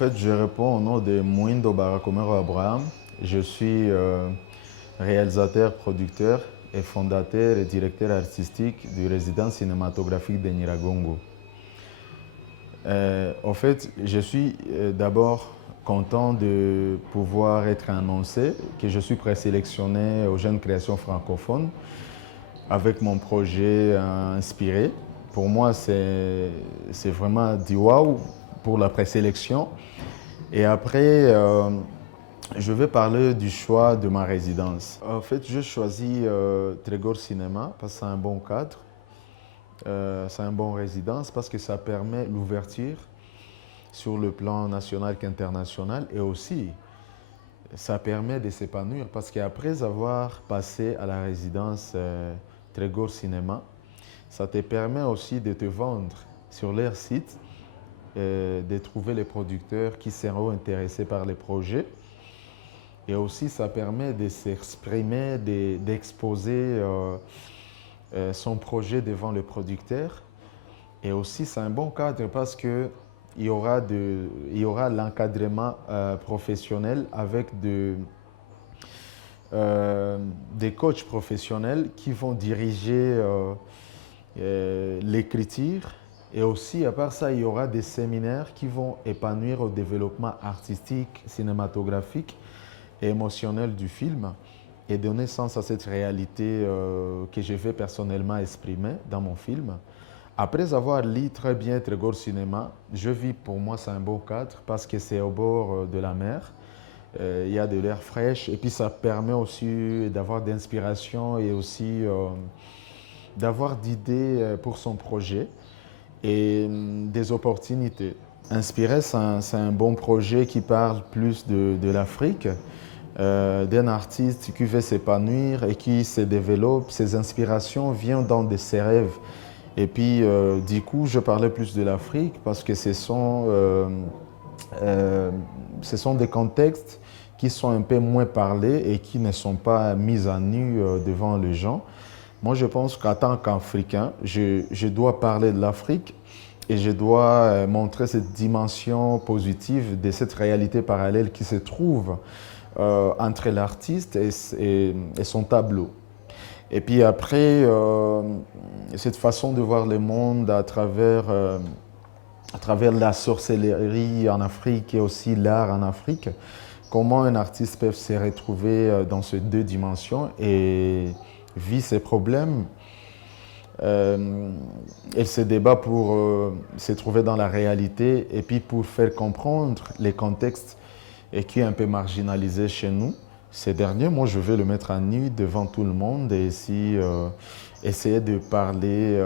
En fait, je réponds au nom de Mwindo Barakomero Abraham. Je suis réalisateur, producteur et fondateur et directeur artistique du résidence cinématographique de Nyiragongo. En fait, je suis d'abord content de pouvoir être annoncé que je suis présélectionné aux jeunes créations francophones avec mon projet inspiré. Pour moi, c'est vraiment du waouh pour la présélection. Et après, je vais parler du choix de ma résidence. En fait, je choisis Trégor Cinéma parce que c'est un bon cadre, c'est un bon résidence parce que ça permet l'ouverture sur le plan national qu'international et aussi ça permet de s'épanouir parce qu'après avoir passé à la résidence Trégor Cinéma, ça te permet aussi de te vendre sur leur site, de trouver les producteurs qui seront intéressés par les projets. Et aussi, ça permet de s'exprimer, d'exposer son projet devant le producteur. Et aussi, c'est un bon cadre parce qu'il y aura l'encadrement professionnel avec des coachs professionnels qui vont diriger l'écriture. Et aussi, à part ça, il y aura des séminaires qui vont épanouir au développement artistique, cinématographique et émotionnel du film et donner sens à cette réalité que je vais personnellement exprimer dans mon film. Après avoir lu très bien Trégor Cinéma, je vis, pour moi, c'est un beau cadre parce que c'est au bord de la mer. Il y a de l'air fraîche et puis ça permet aussi d'avoir d'inspiration et aussi d'avoir d'idées pour son projet et des opportunités. Inspiré, c'est un bon projet qui parle plus de l'Afrique, d'un artiste qui veut s'épanouir et qui se développe. Ses inspirations viennent dans de ses rêves. Et puis, du coup, je parlais plus de l'Afrique parce que ce sont des contextes qui sont un peu moins parlés et qui ne sont pas mis à nu devant les gens. Moi, je pense qu'en tant qu'Africain, je dois parler de l'Afrique et je dois montrer cette dimension positive de cette réalité parallèle qui se trouve entre l'artiste et son tableau. Et puis après, cette façon de voir le monde à travers la sorcellerie en Afrique et aussi l'art en Afrique, comment un artiste peut se retrouver dans ces deux dimensions et vit ses problèmes. Elle se débat pour se trouver dans la réalité et puis pour faire comprendre les contextes et qui est un peu marginalisé chez nous. Ces derniers, moi, je vais le mettre à nu devant tout le monde et ici, essayer de parler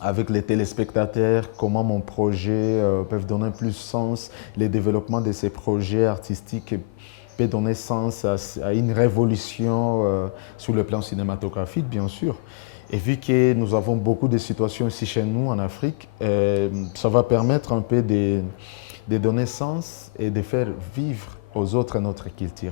avec les téléspectateurs, comment mon projet peut donner plus sens, le développement de ces projets artistiques peut donner sens à une révolution sur le plan cinématographique, bien sûr. Et vu que nous avons beaucoup de situations ici chez nous en Afrique, ça va permettre un peu de donner sens et de faire vivre aux autres notre culture.